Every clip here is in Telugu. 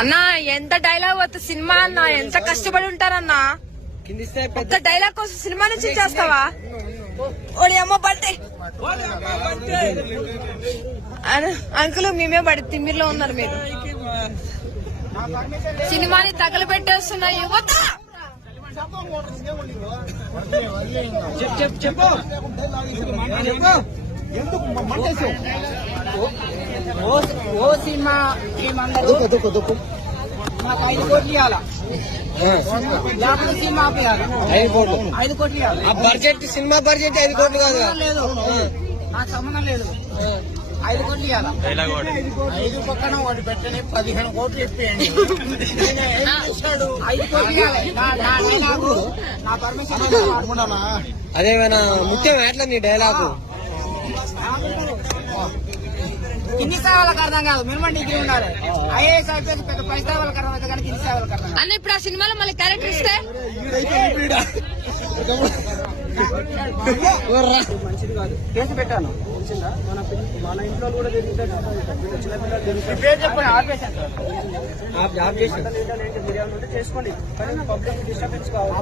అన్నా ఎంత డైలాగ్ వద్దు సినిమా అన్నా, ఎంత కష్టపడి ఉంటారన్నా. ఒక్క డైలాగ్ కోసం సినిమా నుంచి చేస్తావా? ఓడి అమ్మ పడితే అంకుల్ మేమే పడి తిమ్మిర్లో ఉన్నారు మీరు. సినిమాని తగలబెట్టేస్తున్నా యువత. ఓ సినిమా మాకు 5 కోట్లు ఇవ్వాలా, లేకపోతే సినిమా ఆపేయాలి. 5 కోట్లు ఇవ్వాలి. బడ్జెట్ సినిమా బడ్జెట్ 5 కోట్లు కాదు. లేదు, నాకు సంబంధం లేదు. 5 కోట్లు ఇవ్వాలా. 5 పక్కన వాడు పెట్టని 15 కోట్లు చెప్పేయండి. 5 కోట్లు ఇవ్వాలి. నా పర్మిషన్ అనుకున్నానా? అదేమైనా ముఖ్యం ఎట్లా నీ డైలాగు? కింది స్థాయి వాళ్ళకి అర్థం కాదు, మినిమం డిగ్రీ ఉండాలి. ఐఏఎస్ ఐపీఎస్ పెద్ద పై స్థాయి వాళ్ళకి అర్థం అవుతుంది, కానీ కింది స్థాయి వాళ్ళకి అర్థం. అన్న ఇప్పుడు ఆ సినిమాలో మళ్ళీ క్యారెక్టర్ ఇస్తే మంచిది కాదు. కేసు పెట్టాను, తెలిసిందా? మన ఇంట్లో కూడా తిరుగుతాయి, చేసుకోండి. కానీ పబ్లిక్ డిస్టర్బెన్స్ కావాలి.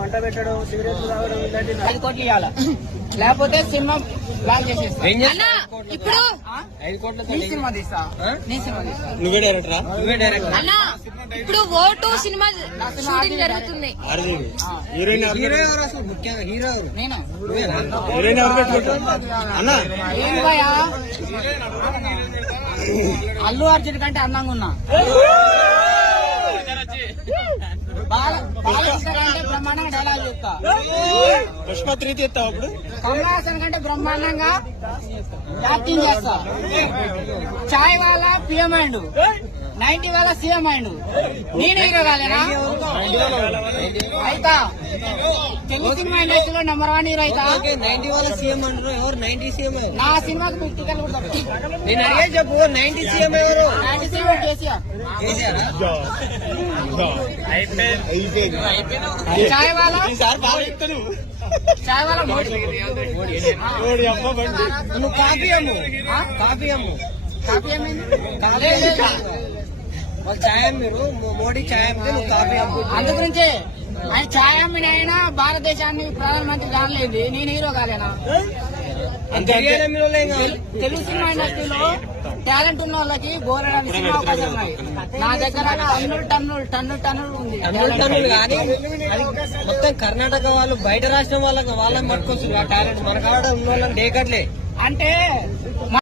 మంట పెట్టడం, సిగరెట్లు తాగడం ఇలాంటి 5 కోట్లు ఇవ్వాలి, లేకపోతే సినిమా బ్లాక్ చేసేస్తా. ఇప్పుడు నీ సినిమా తీస్తా, నీ సినిమా తీస్తా. నువ్వే డైరెక్టరా? నువ్వే డైరెక్టర్. అన్నా ఇప్పుడు ఓటు సినిమా షూటింగ్ జరుగుతుంది. హీరో ఎవరు అసలు? ముఖ్యంగా హీరో ఎవరు? నేను అన్నా ఏంటి భయ్యా, అల్లు అర్జున్ కంటే అందంగా ఉన్నా. బాలకృష్ణ కంటే బ్రహ్మాండంగా డైలాగ్ చెప్తా. పుష్పత్రి తీస్తావు అప్పుడు? కమల్ హాసన్ కంటే బ్రహ్మాండంగా యాక్టింగ్ చేస్తా. చాయ్ వాళ్ళ పిఎం అయిండు, 90 వాళ్ళ సీఎం అయిండు. నేను హీరో కాలేనా? అయితా తెలుగు సినిమా ఇండస్ట్రీలో #1 హీరో అయితా. 90 వాళ్ళ సీఎం అంటారు. ఎవరు 90 సీఎం? నా సినిమాకి 50 కలు కూడా తక్కువ. నేను అడిగే చెప్పు, 90 సీఎం ఎవరు? 90 సీఎం కేసీఆర్. చాయ్ వాళ్ళ చాయ్ వాళ్ళ మోడీ. నువ్వు కాఫీ అమ్ము, కాఫీ అమ్ము. కాపీ ఏమైంది? వాళ్ళు ఛాయ్ అమ్మిరు, మోడీ ఛాయ్ అమ్మితే నువ్వు కాఫీ అమ్ము. అందు గురించే ఆయన ఛాయ్ అమ్మిన ఆయన భారతదేశాన్ని ప్రధానమంత్రి కానలేదు. నేను హీరో కాలేనా? తెలుగు సినిమా ఇండస్ట్రీలో టాలెంట్ ఉన్న వాళ్ళకి బోలెడన్ని సినిమా అవకాశాలు ఉన్నాయి. నా దగ్గర టన్నులు ఉంది. టన్నులు కానీ మొత్తం కర్ణాటక వాళ్ళు, బయట రాష్ట్రం వాళ్ళకి వాళ్ళని పట్టుకొస్తుంది ఆ టాలెంట్. మన కాడ ఉన్న వాళ్ళని డేకట్లే. అంటే